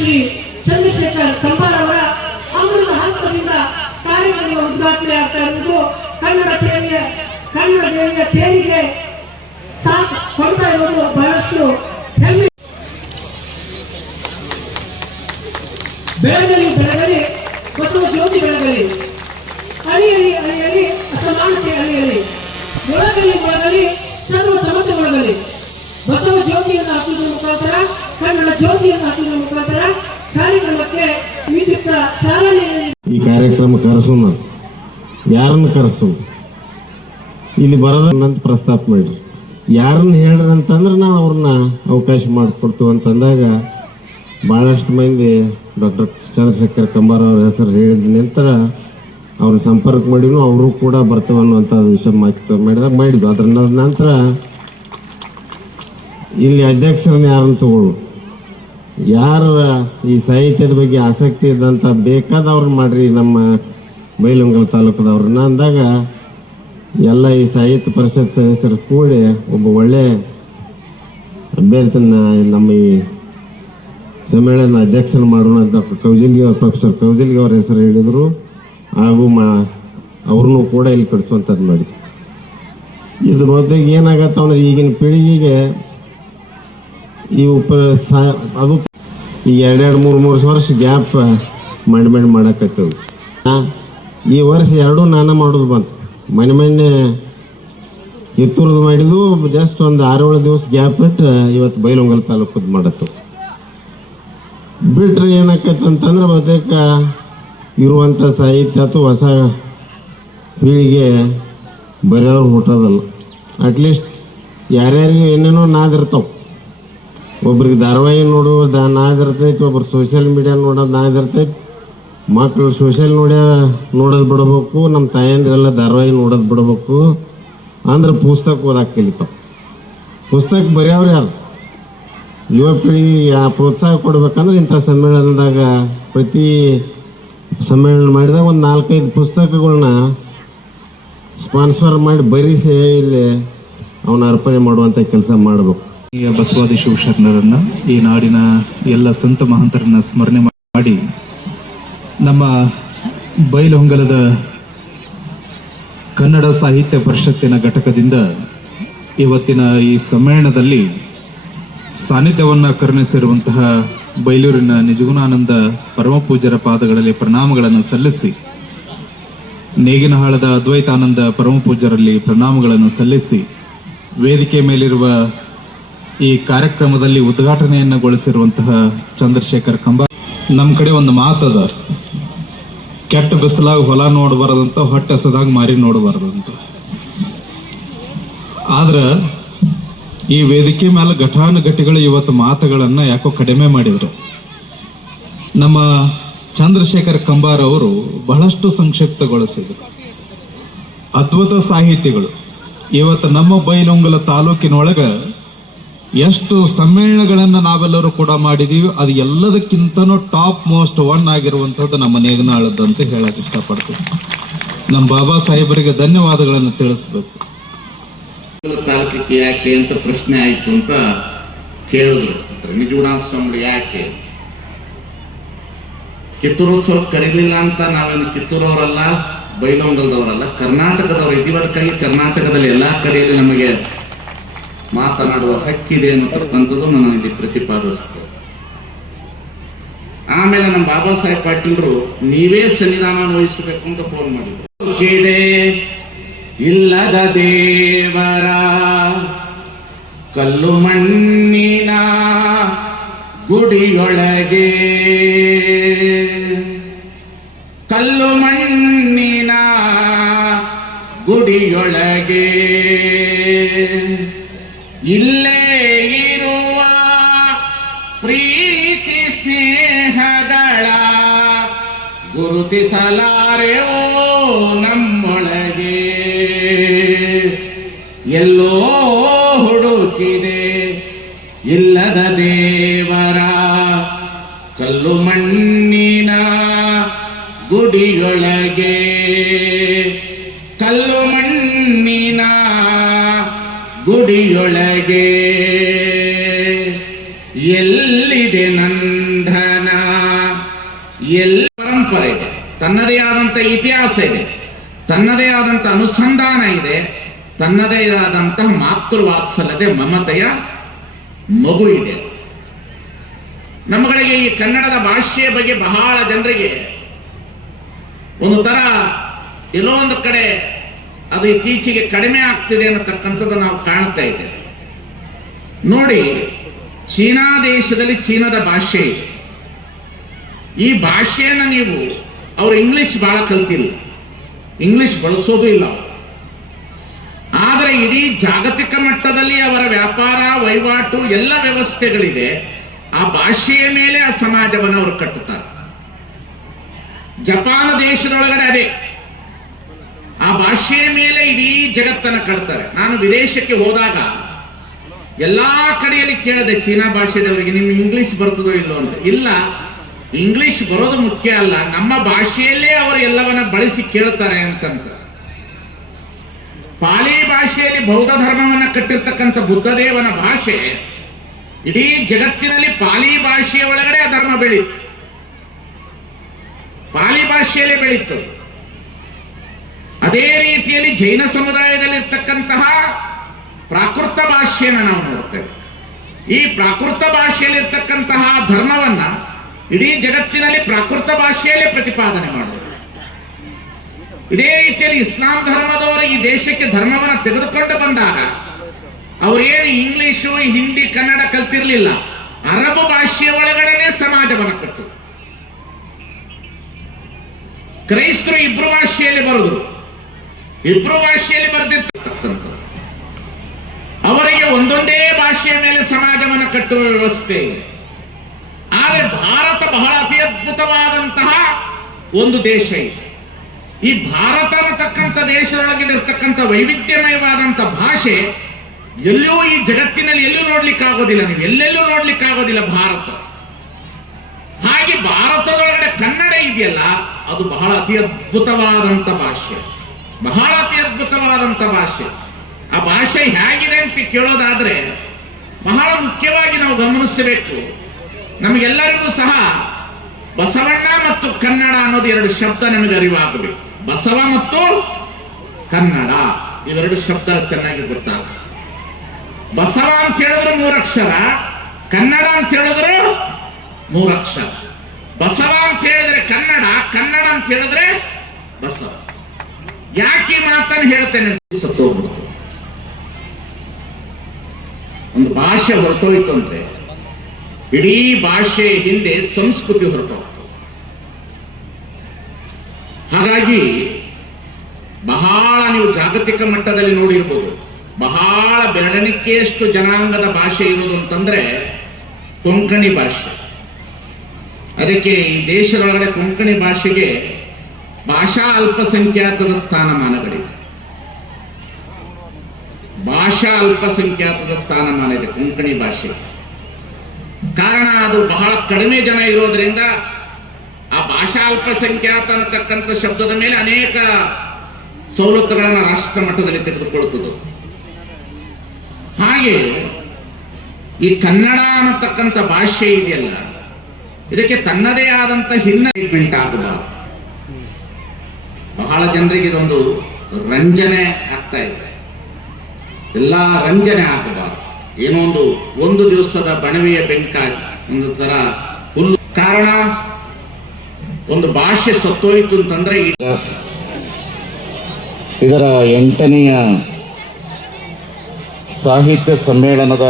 ಶ್ರೀ ಚಂದ್ರಶೇಖರ್ ಕಂಬಾರ್ ಅವರ ಅಮೃತ ಹಸ್ತದಿಂದ ಕಾರ್ಯಕ್ರಮ ಉದ್ಘಾಟನೆ ಆಗ್ತಾ ಇರುವುದು ಕನ್ನಡ ದೇವಿಯ ತೇರಿಗೆ ಸಾಥ್ ಕೊಡ್ತಾ ಇರುವುದು ಬಹಳಷ್ಟು ಹೆಮ್ಮೆ. ಬೆಳಗಲಿ ಬಸವ ಜ್ಯೋತಿ ಬೆಳಗಲಿ, ಅಳಿಯಲಿ ಅಸಮಾನತೆ ಅಳಿಯಲಿ, ಮೊಳಗಲಿ ಸರ್ವ ಸಮತೆ ಮೊಳಗಲಿ. ಬಸವ ಜ್ಯೋತಿಯನ್ನು ಹಾಕುವುದರ ಮುಖಾಂತರ, ಕನ್ನಡ ಜ್ಯೋತಿಯನ್ನು ಹಾಕುವುದರ ಮುಖಾಂತರ ಕಾರ್ಯಕ್ರಮಕ್ಕೆ ವಿದ್ಯುಕ್ತ ಚಾಲನೆ. ಈ ಕಾರ್ಯಕ್ರಮ ಕರೆಸೋಣ, ಯಾರನ್ನು ಕರೆಸೋಣ, ಇಲ್ಲಿ ಬರೋದಂತ ಪ್ರಸ್ತಾಪ ಮಾಡಿರಿ. ಯಾರನ್ನ ಹೇಳ್ರಿ ಅಂತಂದ್ರೆ ನಾವು ಅವ್ರನ್ನ ಅವಕಾಶ ಮಾಡಿಕೊಡ್ತೀವಿ ಅಂತಂದಾಗ ಭಾಳಷ್ಟು ಮಂದಿ ಡಾಕ್ಟರ್ ಚಂದ್ರಶೇಖರ್ ಕಂಬಾರ್ ಅವ್ರ ಹೆಸರು ಹೇಳಿದ ನಂತರ ಅವ್ರನ್ನ ಸಂಪರ್ಕ ಮಾಡಿನೂ ಅವರು ಕೂಡ ಬರ್ತವೆ ಅನ್ನುವಂಥ ವಿಷಯ ಮಾಡಿದ್ವು. ಅದರ ನಂತರ ಇಲ್ಲಿ ಅಧ್ಯಕ್ಷರನ್ನ ಯಾರನ್ನು ತಗೊಳ್ಳು, ಯಾರು ಈ ಸಾಹಿತ್ಯದ ಬಗ್ಗೆ ಆಸಕ್ತಿ ಇದ್ದಂಥ ಬೇಕಾದವ್ರನ್ನ ಮಾಡ್ರಿ ನಮ್ಮ ಬೈಲಹೊಂಗಲ ತಾಲೂಕದವ್ರನ್ನ ಅಂದಾಗ ಎಲ್ಲ ಈ ಸಾಹಿತ್ಯ ಪರಿಷತ್ ಸದಸ್ಯರು ಕೂಡಿ ಒಬ್ಬ ಒಳ್ಳೆ ಅಭ್ಯರ್ಥಿನ ನಮ್ಮ ಈ ಸಮ್ಮೇಳನ ಅಧ್ಯಕ್ಷನ ಮಾಡೋಣ ಅಂತ ಪ್ರೊಫೆಸರ್ ಕೌಜಲ್ಗಿ ಅವ್ರ ಹೆಸರು ಹೇಳಿದರು. ಹಾಗೂ ಅವ್ರನ್ನೂ ಕೂಡ ಇಲ್ಲಿ ಕಳಿಸುವಂಥದ್ದು ಮಾಡಿದ್ವಿ. ಇದ್ರ ಮೊದಲಿಗೆ ಏನಾಗತ್ತ ಅಂದ್ರೆ ಈಗಿನ ಪೀಳಿಗೆಗೆ ಈ ಅದು ಈ 2-3 ವರ್ಷ ಗ್ಯಾಪ್ ಮಾಡಿ ಮಾಡಕತ್ತೇವೆ. ಈ ವರ್ಷ ಎರಡೂ ನಾನೇ ಮಾಡೋದು ಬಂತು. ಮೊನ್ನೆ ಕಿತ್ತೂರದು ಮಾಡಿದ್ದು ಜಸ್ಟ್ ಒಂದು 6-7 ದಿವಸ ಗ್ಯಾಪ್ ಇಟ್ಟು ಇವತ್ತು ಬೈಲಹೊಂಗಲ ತಾಲೂಕದ್ದು ಮಾಡತ್ತು. ಬಿಟ್ರೆ ಏನಾಕತ್ತಂತಂದ್ರೆ ಬಹುತೇಕ ಇರುವಂಥ ಸಾಹಿತ್ಯ ಅಥವಾ ಹೊಸ ಪೀಳಿಗೆ ಬರೆಯೋರು ಹುಟ್ಟೋದಲ್ಲ. ಅಟ್ಲೀಸ್ಟ್ ಯಾರ್ಯಾರಿಗೆ ಏನೇನೋ ನಾದಿರ್ತಾವೆ. ಒಬ್ರಿಗೆ ಧಾರಾವಾಹಿ ನೋಡೋದು ನಾದಿರ್ತೈತಿ, ಒಬ್ರು ಸೋಷಿಯಲ್ ಮೀಡಿಯಾ ನೋಡೋದು ನಾದಿರ್ತೈತಿ. ಮಕ್ಕಳು ಸೋಷಿಯಲ್ ನೋಡೋದು ಬಿಡಬೇಕು, ನಮ್ಮ ತಾಯಂದ್ರೆಲ್ಲ ಧಾರಾವಾಹಿ ನೋಡೋದು ಬಿಡಬೇಕು. ಅಂದ್ರೆ ಪುಸ್ತಕ ಓದಕ್ಕೆ ಕಲಿತಾವೆ. ಪುಸ್ತಕ ಬರೆಯೋರು ಯಾರು? ಯುವ ಪೀಳಿಗೆ ಪ್ರೋತ್ಸಾಹ ಕೊಡ್ಬೇಕಂದ್ರೆ ಇಂಥ ಸಮ್ಮೇಳನದಾಗ ಪ್ರತಿ ಸಮ್ಮೇಳನ ಮಾಡಿದಾಗ ಒಂದು 4-5 ಪುಸ್ತಕಗಳನ್ನ ಸ್ಪಾನ್ಸರ್ ಮಾಡಿ ಬರೆಸಿ ಇಲ್ಲಿ ಅವನ ಅರ್ಪಣೆ ಮಾಡುವಂಥ ಕೆಲಸ ಮಾಡಬೇಕು. ಬಸವಾದಿ ಶಿವಶರಣರನ್ನ, ಈ ನಾಡಿನ ಎಲ್ಲ ಸಂತ ಮಹಂತರನ್ನ ಸ್ಮರಣೆ ಮಾಡಿ ನಮ್ಮ ಬೈಲಹೊಂಗಲದ ಕನ್ನಡ ಸಾಹಿತ್ಯ ಪರಿಷತ್ತಿನ ಘಟಕದಿಂದ ಇವತ್ತಿನ ಈ ಸಮ್ಮೇಳನದಲ್ಲಿ ಸಾನ್ನಿಧ್ಯವನ್ನು ಕರುಣಿಸಿರುವಂತಹ ಬೈಲೂರಿನ ನಿಜಗುಣಾನಂದ ಪರಮಪೂಜ್ಯರ ಪಾದಗಳಲ್ಲಿ ಪ್ರಣಾಮಗಳನ್ನು ಸಲ್ಲಿಸಿ, ನೇಗಿನಹಾಳದ ಅದ್ವೈತಾನಂದ ಪರಮಪೂಜ್ಯರಲ್ಲಿ ಪ್ರಣಾಮಗಳನ್ನು ಸಲ್ಲಿಸಿ, ವೇದಿಕೆ ಮೇಲಿರುವ ಈ ಕಾರ್ಯಕ್ರಮದಲ್ಲಿ ಉದ್ಘಾಟನೆಯನ್ನುಗೊಳಿಸಿರುವಂತಹ ಚಂದ್ರಶೇಖರ್ ಕಂಬಾರ್. ನಮ್ಮ ಕಡೆ ಒಂದು ಮಾತದ, ಕೆಟ್ಟ ಬಿಸಿಲಾಗ ಹೊಲ ನೋಡಬಾರದಂತ, ಹೊಟ್ಟೆ ಹಸದಾಗ ಮಾರಿ ನೋಡಬಾರದಂತ. ಆದ್ರೆ ಈ ವೇದಿಕೆ ಮೇಲೆ ಘಟಾನುಘಟಿಗಳು ಇವತ್ತು ಮಾತುಗಳನ್ನು ಯಾಕೋ ಕಡಿಮೆ ಮಾಡಿದ್ರು. ನಮ್ಮ ಚಂದ್ರಶೇಖರ್ ಕಂಬಾರ್ ಅವರು ಬಹಳಷ್ಟು ಸಂಕ್ಷಿಪ್ತಗೊಳಿಸಿದರು. ಅದ್ಭುತ ಸಾಹಿತಿಗಳು. ಇವತ್ತು ನಮ್ಮ ಬೈಲಹೊಂಗಲ ತಾಲೂಕಿನೊಳಗ ಎಷ್ಟು ಸಮ್ಮೇಳನಗಳನ್ನು ನಾವೆಲ್ಲರೂ ಕೂಡ ಮಾಡಿದೀವಿ, ಅದು ಎಲ್ಲದಕ್ಕಿಂತನೂ ಟಾಪ್ ಮೋಸ್ಟ್ 1 ಆಗಿರುವಂಥದ್ದು ನಮ್ಮ ನೇಗಿನಹಾಳದ್ದು ಅಂತ ಹೇಳಕ್ ಇಷ್ಟಪಡ್ತೀವಿ. ನಮ್ಮ ಬಾಬಾ ಸಾಹೇಬರಿಗೆ ಧನ್ಯವಾದಗಳನ್ನು ತಿಳಿಸ್ಬೇಕು. ತಾಲೂಕಿಗೆ ಯಾಕೆ ಅಂತ ಪ್ರಶ್ನೆ ಆಯ್ತು ಅಂತ ಕೇಳಿದ್ರು. ನಿಜಗುಣಾಶ್ರಮ ಯಾಕೆ ಕಿತ್ತೂರೋತ್ಸವ ಕರೀಲಿಲ್ಲ ಅಂತ ನಾವೇನು ಕಿತ್ತೂರವರಲ್ಲ, ಬೈಲಹೊಂಗಲದವರಲ್ಲ, ಕರ್ನಾಟಕದವರು. ಇದುವರೆಗಾಗಿ ಕರ್ನಾಟಕದಲ್ಲಿ ಎಲ್ಲಾ ಕಡೆಯಲ್ಲಿ ನಮಗೆ ಮಾತನಾಡುವ ಹಕ್ಕಿದೆ ಅನ್ನತಕ್ಕಂಥದ್ದು ನಾನು ಇಲ್ಲಿ ಪ್ರತಿಪಾದಿಸ್ತೇನೆ. ಆಮೇಲೆ ನಮ್ಮ ಬಾಬಾ ಸಾಹೇಬ್ ಪಾಟೀಲ್ರು ನೀವೇ ಸನ್ನಿಧಾನ ವಹಿಸಬೇಕು ಅಂತ ಫೋನ್ ಮಾಡಿದ್ರು. ಇಲ್ಲದ ದೇವರ ಕಲ್ಲು ಮಣ್ಣಿನ ಗುಡಿಯೊಳಗೆ, ಕಲ್ಲು ಮಣ್ಣಿನ ಗುಡಿಯೊಳಗೆ ಇಲ್ಲೇ ಇರುವ ಪ್ರೀತಿ ಸ್ನೇಹಗಳ ಗುರುತಿಸಲಾರೆವೋ ನಮ್ಮೊಳಗೆ. ಎಲ್ಲೋ ಹುಡುಕಿದೆ ಇಲ್ಲದ ದೇವರ ಕಲ್ಲು ಮಣ್ಣಿನ ಗುಡಿಯೊಳಗೆ, ಕಲ್ಲು ಮಣ್ಣಿನ ಗುಡಿಯೊಳಗೆ. ಎಲ್ಲಿದೆ ನಂದನ ತನ್ನದೇ ಆದಂಥ ಇತಿಹಾಸ ಇದೆ, ತನ್ನದೇ ಆದಂಥ ಅನುಸಂಧಾನ ಇದೆ, ತನ್ನದೇ ಆದಂತಹ ಮಾತೃವಾತ್ಸಲ್ಯತೆ ಮಮತೆಯ ಮಗು ಇದೆ. ನಮ್ಮಗಳಿಗೆ ಈ ಕನ್ನಡದ ಭಾಷೆಯ ಬಗ್ಗೆ ಬಹಳ ಜನರಿಗೆ ಒಂದು ತರ ಎಲ್ಲೋ ಒಂದು ಕಡೆ ಅದು ಇತ್ತೀಚೆಗೆ ಕಡಿಮೆ ಆಗ್ತಿದೆ ಅನ್ನತಕ್ಕಂಥದ್ದು ನಾವು ಕಾಣ್ತಾ ಇದ್ದೇವೆ. ನೋಡಿ, ಚೀನಾ ದೇಶದಲ್ಲಿ ಚೀನಾದ ಭಾಷೆ ಇದೆ. ಈ ಭಾಷೆಯನ್ನು ನೀವು ಅವರು ಇಂಗ್ಲಿಷ್ ಬಹಳ ಕಲ್ತಿಲ್ಲ, ಇಂಗ್ಲಿಷ್ ಬಳಸೋದು ಇಲ್ಲ. ಆದರೆ ಇಡೀ ಜಾಗತಿಕ ಮಟ್ಟದಲ್ಲಿ ಅವರ ವ್ಯಾಪಾರ ವಹಿವಾಟು ಎಲ್ಲ ವ್ಯವಸ್ಥೆಗಳಿದೆ. ಆ ಭಾಷೆಯ ಮೇಲೆ ಆ ಸಮಾಜವನ್ನು ಅವರು ಕಟ್ಟುತ್ತಾರೆ. ಜಪಾನ್ ದೇಶದೊಳಗಡೆ ಅದೇ, ಆ ಭಾಷೆಯ ಮೇಲೆ ಇಡೀ ಜಗತ್ತನ್ನು ಕಟ್ತಾರೆ. ನಾನು ವಿದೇಶಕ್ಕೆ ಹೋದಾಗ ಎಲ್ಲಾ ಕಡೆಯಲ್ಲಿ ಕೇಳಿದೆ ಚೀನಾ ಭಾಷೆದವರಿಗೆ, ನಿಮ್ಗೆ ಇಂಗ್ಲಿಷ್ ಬರ್ತದೋ ಇಲ್ಲೋ ಅಂತ. ಇಲ್ಲ, ಇಂಗ್ಲಿಷ್ ಬರೋದು ಮುಖ್ಯ ಅಲ್ಲ, ನಮ್ಮ ಭಾಷೆಯಲ್ಲೇ ಅವರು ಎಲ್ಲವನ್ನ ಬಳಸಿ ಕೇಳ್ತಾರೆ ಅಂತಂತ. ಪಾಲಿ ಭಾಷೆಯಲ್ಲಿ ಬೌದ್ಧ ಧರ್ಮವನ್ನ ಕಟ್ಟಿರ್ತಕ್ಕಂಥ ಬುದ್ಧದೇವನ ಭಾಷೆ ಇಡೀ ಜಗತ್ತಿನಲ್ಲಿ ಪಾಲಿ ಭಾಷೆಯ ಒಳಗಡೆ ಆ ಧರ್ಮ ಬೆಳೀತು, ಪಾಲಿ ಭಾಷೆಯಲ್ಲೇ ಬೆಳೀತು. ಅದೇ ರೀತಿಯಲ್ಲಿ ಜೈನ ಸಮುದಾಯದಲ್ಲಿರ್ತಕ್ಕಂತಹ ಪ್ರಾಕೃತ ಭಾಷೆಯನ್ನು ನಾವು ನೋಡ್ತೇವೆ. ಈ ಪ್ರಾಕೃತ ಭಾಷೆಯಲ್ಲಿರ್ತಕ್ಕಂತಹ ಧರ್ಮವನ್ನ ಇಡೀ ಜಗತ್ತಿನಲ್ಲಿ ಪ್ರಾಕೃತ ಭಾಷೆಯಲ್ಲೇ ಪ್ರತಿಪಾದನೆ ಮಾಡೋದು. ಇದೇ ರೀತಿಯಲ್ಲಿ ಇಸ್ಲಾಂ ಧರ್ಮದವರು ಈ ದೇಶಕ್ಕೆ ಧರ್ಮವನ್ನು ತೆಗೆದುಕೊಂಡು ಬಂದಾಗ ಅವರೇನು ಇಂಗ್ಲಿಷು ಹಿಂದಿ ಕನ್ನಡ ಕಲ್ತಿರ್ಲಿಲ್ಲ, ಅರಬ್ ಭಾಷೆಯ ಒಳಗಡೆ ಸಮಾಜವನ್ನು ಕಟ್ಟು. ಕ್ರೈಸ್ತರು ಇಬ್ರು ಭಾಷೆಯಲ್ಲಿ ಬರೆದ್ರು, ಇಬ್ರು ಭಾಷೆಯಲ್ಲಿ ಬರೆದಿರ್ತಕ್ಕಂಥ ಅವರಿಗೆ ಒಂದೊಂದೇ ಭಾಷೆಯ ಮೇಲೆ ಸಮಾಜವನ್ನು ಕಟ್ಟುವ ವ್ಯವಸ್ಥೆ ಇದೆ. ಆದರೆ ಭಾರತ ಬಹಳ ಅತಿ ಅದ್ಭುತವಾದಂತಹ ಒಂದು ದೇಶ ಇದೆ. ಈ ಭಾರತ ಅನ್ನತಕ್ಕಂಥ ದೇಶದೊಳಗಿರ್ತಕ್ಕಂಥ ವೈವಿಧ್ಯಮಯವಾದಂಥ ಭಾಷೆ ಎಲ್ಲೂ ಈ ಜಗತ್ತಿನಲ್ಲಿ ಎಲ್ಲೂ ನೋಡ್ಲಿಕ್ಕಾಗೋದಿಲ್ಲ, ನೀವು ಎಲ್ಲೆಲ್ಲೂ ನೋಡ್ಲಿಕ್ಕಾಗೋದಿಲ್ಲ ಭಾರತ. ಹಾಗೆ ಭಾರತದೊಳಗಡೆ ಕನ್ನಡ ಇದೆಯಲ್ಲ, ಅದು ಬಹಳ ಅತಿ ಅದ್ಭುತವಾದಂಥ ಭಾಷೆ, ಬಹಳ ಅತಿ ಅದ್ಭುತವಾದಂಥ ಭಾಷೆ. ಆ ಭಾಷೆ ಹೇಗಿದೆ ಅಂತ ಕೇಳೋದಾದ್ರೆ ಬಹಳ ಮುಖ್ಯವಾಗಿ ನಾವು ಗಮನಿಸಬೇಕು. ನಮಗೆಲ್ಲರಿಗೂ ಸಹ ಬಸವಣ್ಣ ಮತ್ತು ಕನ್ನಡ ಅನ್ನೋದು ಎರಡು ಶಬ್ದ ನಮಗೆ ಅರಿವಾಗಬೇಕು. ಬಸವ ಮತ್ತು ಕನ್ನಡ ಇವೆರಡು ಶಬ್ದ ಚೆನ್ನಾಗಿ ಗೊತ್ತಾಗ. ಬಸವ ಅಂತ ಹೇಳಿದ್ರು 3 ಅಕ್ಷರ, ಕನ್ನಡ ಅಂತ ಹೇಳಿದ್ರು 3 ಅಕ್ಷರ. ಬಸವ ಅಂತ ಹೇಳಿದ್ರೆ ಕನ್ನಡ, ಕನ್ನಡ ಅಂತ ಹೇಳಿದ್ರೆ ಬಸವ. ಯಾಕೆ ಈ ಮಾತನ್ನು ಹೇಳ್ತೇನೆ? ಸತ್ತೋಗ್ಬಿಡ್ತು. ಒಂದು ಭಾಷೆ ಹೊರಟೋಯ್ತು ಅಂದ್ರೆ ಇಡೀ ಭಾಷೆ ಹಿಂದೆ ಸಂಸ್ಕೃತಿ ಹೊರಟೋಗ್ತದೆ. ಹಾಗಾಗಿ ಬಹಳ ನೀವು ಜಾಗತಿಕ ಮಟ್ಟದಲ್ಲಿ ನೋಡಿರ್ಬೋದು, ಬಹಳ ಬೆರಳೆಣಿಕೆಯಷ್ಟು ಜನಾಂಗದ ಭಾಷೆ ಇರೋದು ಅಂತಂದ್ರೆ ಕೊಂಕಣಿ ಭಾಷೆ. ಅದಕ್ಕೆ ಈ ದೇಶದೊಳಗಡೆ ಕೊಂಕಣಿ ಭಾಷೆಗೆ ಭಾಷಾ ಅಲ್ಪಸಂಖ್ಯಾತದ ಸ್ಥಾನಮಾನಗಳಿವೆ. ಭಾಷಾ ಅಲ್ಪಸಂಖ್ಯಾತದ ಸ್ಥಾನಮಾನ ಇದೆ ಕೊಂಕಣಿ ಭಾಷೆ. ಕಾರಣ ಅದು ಬಹಳ ಕಡಿಮೆ ಜನ ಇರೋದ್ರಿಂದ ಆ ಭಾಷಾ ಅಲ್ಪಸಂಖ್ಯಾತ ಅನ್ನತಕ್ಕಂಥ ಶಬ್ದದ ಮೇಲೆ ಅನೇಕ ಸವಲತ್ತುಗಳನ್ನು ರಾಷ್ಟ್ರ ಮಟ್ಟದಲ್ಲಿ ತೆಗೆದುಕೊಳ್ಳುತ್ತದೆ. ಹಾಗೆ ಈ ಕನ್ನಡ ಅನ್ನತಕ್ಕಂಥ ಭಾಷೆ ಇದೆಯಲ್ಲ, ಇದಕ್ಕೆ ತನ್ನದೇ ಆದಂತ ಹಿನ್ನೆಲೆ ಆಗಬಾರದು. ಬಹಳ ಜನರಿಗೆ ಇದೊಂದು ರಂಜನೆ ಆಗ್ತಾ ಇದೆ. ಎಲ್ಲ ರಂಜನೆ ಆಗಬಾರದು. ಏನೋ ಒಂದು ದಿವಸದ ಬಣವೆಯ ಬೆಂಕಾಗಿ ಒಂದು ತರ ಹುಲ್ಲು. ಕಾರಣ ಒಂದು ಭಾಷೆ ಸತ್ತೋಯ್ತು ಅಂತಂದ್ರೆ ಇದರ 8ನೆಯ ಸಾಹಿತ್ಯ ಸಮ್ಮೇಳನದ